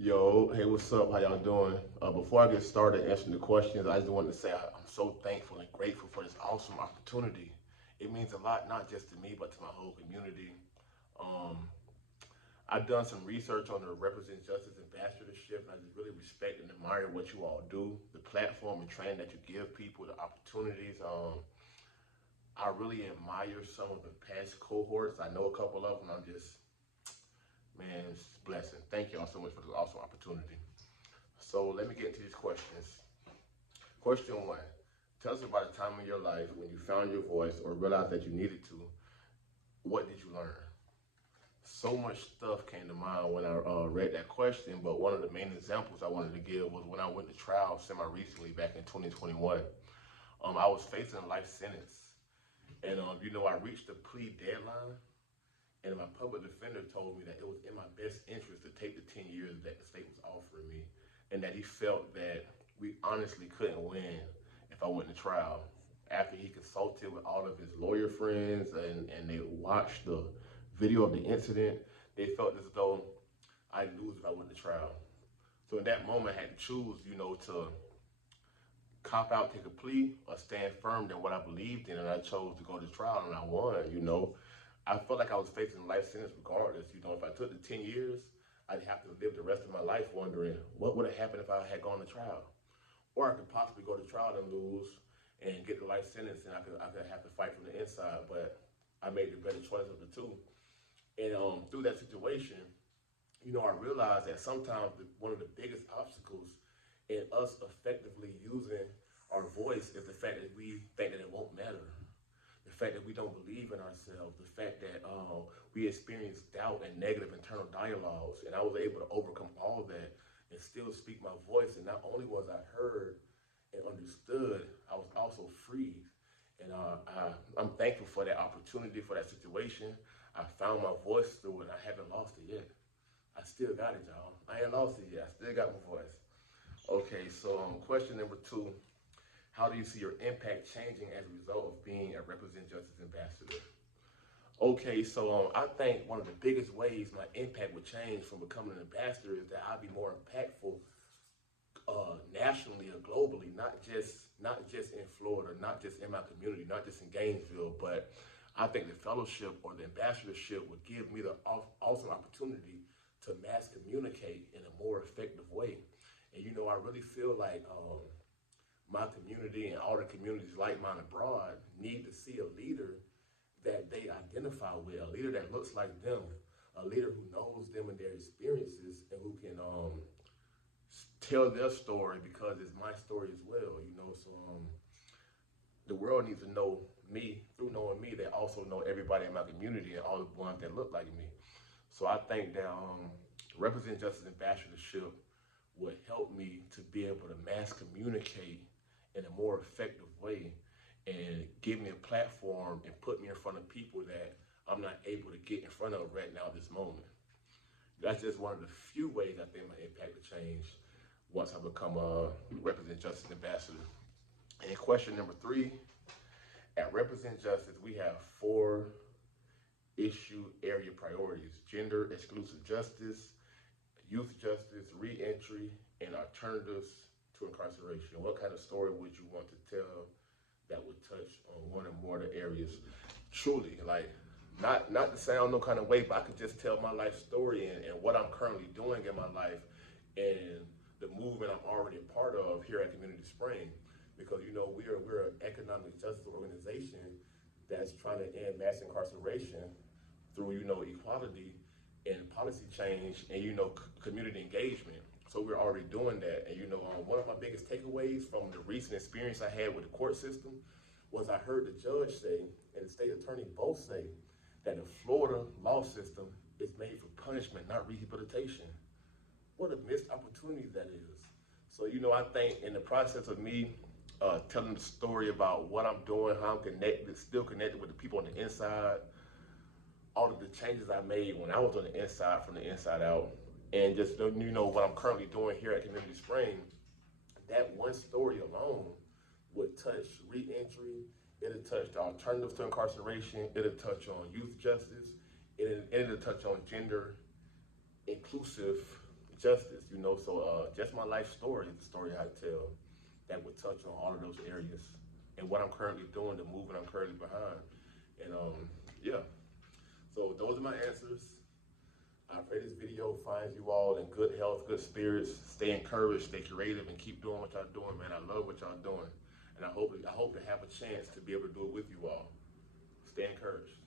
Yo, hey, what's up? How y'all doing? Before I get started answering the questions, I just wanted to say I'm so thankful and grateful for this awesome opportunity. It means a lot, not just to me, but to my whole community. Um, I've done some research on the Represent Justice Ambassadorship, and I just really respect and admire what you all do, the platform and training that you give people, the opportunities. I really admire some of the past cohorts. I know a couple of them. Man, it's a blessing. Thank y'all so much for this awesome opportunity. So let me get into these questions. Question one, tell us about a time in your life when you found your voice or realized that you needed to. What did you learn? So much stuff came to mind when I read that question, but one of the main examples I wanted to give was when I went to trial semi-recently back in 2021. I was facing a life sentence, and I reached the plea deadline, and my public defender told me that it was in my best interest to take the 10 years that the state was offering me, and that he felt that we honestly couldn't win if I went to trial. After he consulted with all of his lawyer friends and they watched the video of the incident, they felt as though I'd lose if I went to trial. So in that moment, I had to choose, to cop out, take a plea, or stand firm in what I believed in, and I chose to go to trial, and I won. I felt like I was facing a life sentence regardless. If I took the 10 years, I'd have to live the rest of my life wondering what would have happened if I had gone to trial. Or I could possibly go to trial and lose and get the life sentence, and I could have to fight from the inside. But I made the better choice of the two. And through that situation, I realized that sometimes one of the biggest obstacles in us effectively using our voice is the fact that we think that it won't matter. The fact that we don't believe in ourselves, the fact that we experience doubt and negative internal dialogues. And I was able to overcome all that and still speak my voice. And not only was I heard and understood, I was also freed. And I'm thankful for that opportunity, for that situation. I found my voice through it, and I haven't lost it yet. I still got it, y'all. I ain't lost it yet. I still got my voice. Okay, so question number two. How do you see your impact changing as a result of being a Represent Justice Ambassador? Okay, so I think one of the biggest ways my impact would change from becoming an ambassador is that I'd be more impactful nationally or globally, not just in Florida, not just in my community, not just in Gainesville, but I think the fellowship or the ambassadorship would give me the awesome opportunity to mass communicate in a more effective way. And I really feel like my community and all the communities like mine abroad need to see a leader that they identify with, a leader that looks like them, a leader who knows them and their experiences and who can tell their story because it's my story as well. So the world needs to know me. Through knowing me, they also know everybody in my community and all the ones that look like me. So I think that Represent Justice Ambassadorship would help me to be able to mass communicate in a more effective way and give me a platform and put me in front of people that I'm not able to get in front of right now at this moment. That's just one of the few ways I think my impact will change once I become a Represent Justice Ambassador. And question number three, at Represent Justice, we have four issue area priorities: gender exclusive justice, youth justice, reentry, and alternatives to incarceration. What kind of story would you want to tell that would touch on one or more of the areas? Truly, like, not to sound no kind of way, but I could just tell my life story and what I'm currently doing in my life and the movement I'm already a part of here at Community Spring. Because we're an economic justice organization that's trying to end mass incarceration through equality and policy change and community engagement. So we're already doing that. And one of my biggest takeaways from the recent experience I had with the court system was I heard the judge say and the state attorney both say that the Florida law system is made for punishment, not rehabilitation. What a missed opportunity that is. So I think in the process of me telling the story about what I'm doing, how I'm connected, still connected with the people on the inside, all of the changes I made when I was on the inside, from the inside out, and just what I'm currently doing here at Community Spring, that one story alone would touch reentry, it'll touch the alternatives to incarceration, it'll touch on youth justice, it'll touch on gender inclusive justice, you know. So just my life story is the story I tell that would touch on all of those areas and what I'm currently doing, the movement I'm currently behind. And yeah, so those are my answers. I pray this video finds you all in good health, good spirits. Stay encouraged, stay creative, and keep doing what y'all doing, man. I love what y'all doing. And I hope to have a chance to be able to do it with you all. Stay encouraged.